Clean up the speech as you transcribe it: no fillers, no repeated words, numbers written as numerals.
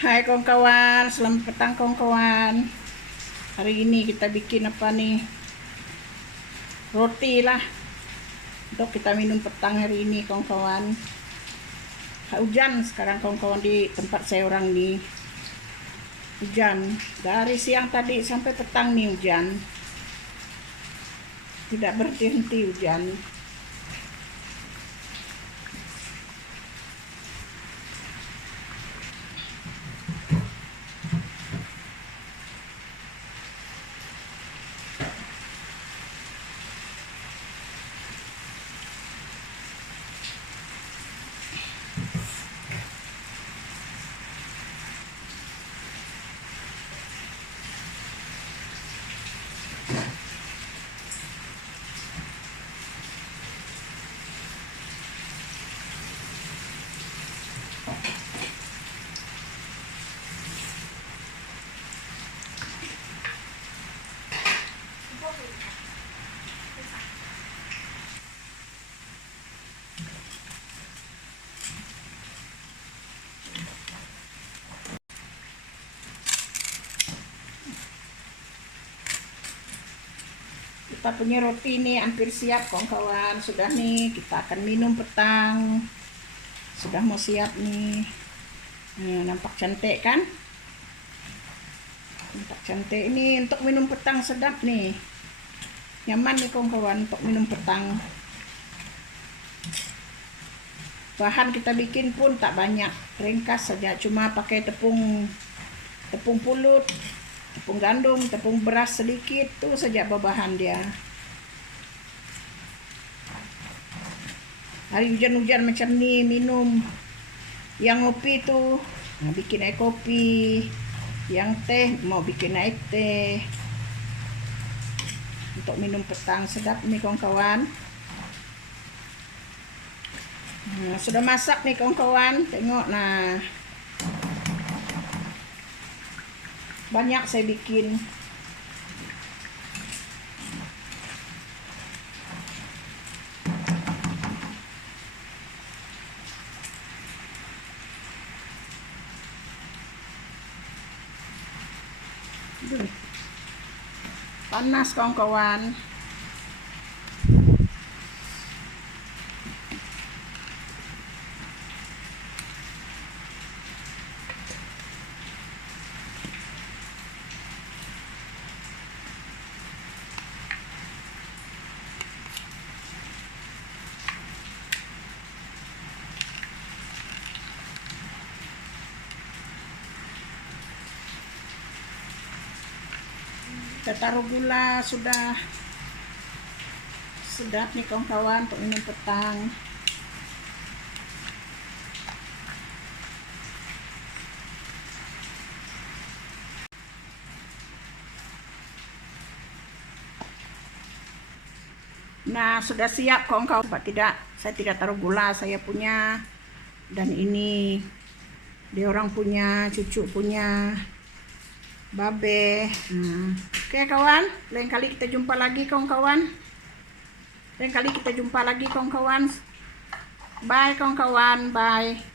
Hai kawan-kawan, selamat petang kawan-kawan. Hari ini kita bikin apa nih? Roti lah untuk kita minum petang hari ini kawan-kawan. Hujan sekarang kawan-kawan di tempat saya orang nih. Hujan dari siang tadi sampai petang nih hujan. Tidak berhenti hujan. kita punya roti nih hampir siap kawan-kawan. Sudah nih, kita akan minum petang. Sudah mau siap nih. Nampak cantik kan? Nampak cantik ini untuk minum petang, sedap nih. Nyaman nih kawan-kawan untuk minum petang. Bahan kita bikin pun tak banyak, ringkas saja, cuma pakai tepung pulut, tepung gandum, tepung beras sedikit, tuh saja bahan dia. Hari hujan-hujan macam ni minum. Yang ngopi tuh bikin air kopi, yang teh mau bikin air teh. Untuk minum petang sedap nih kawan-kawan. Sudah masak nih kawan-kawan, tengok nah. Banyak saya bikin. Panas kawan-kawan. Kita taruh gula, sudah sedap nih kawan-kawan untuk minum petang. Nah, sudah siap kawan-kawan. Saya tidak taruh gula, saya punya. Dan ini dia orang punya, cucu punya, babe. Oke kawan, lain kali kita jumpa lagi kawan-kawan. Bye kawan-kawan, bye.